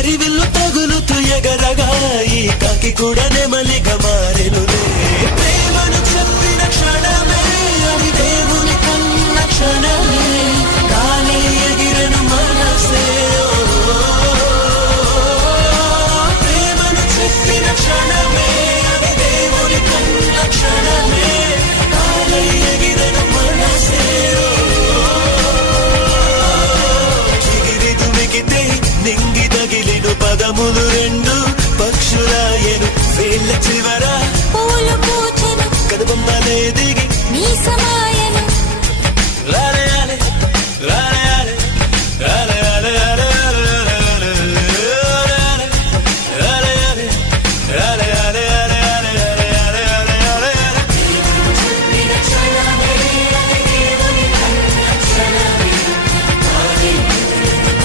హరివిల్లు తగులుతూ ఎగరగా ఈ కాకి కూడా నెమలిగా మారెనులే. ప్రేమను చెప్పిన క్షణమే అది దేవుని కన్న క్షణమే, కానీ ఎగిరను మనసే. ప్రేమను చెప్పిన క్షణమే అది దేవుని కన్న క్షణమే, కానీ ఎగిరను మనసే. నింగి తగిలిను పదములు రెండు పక్షులాయను వేళ్ళ చివర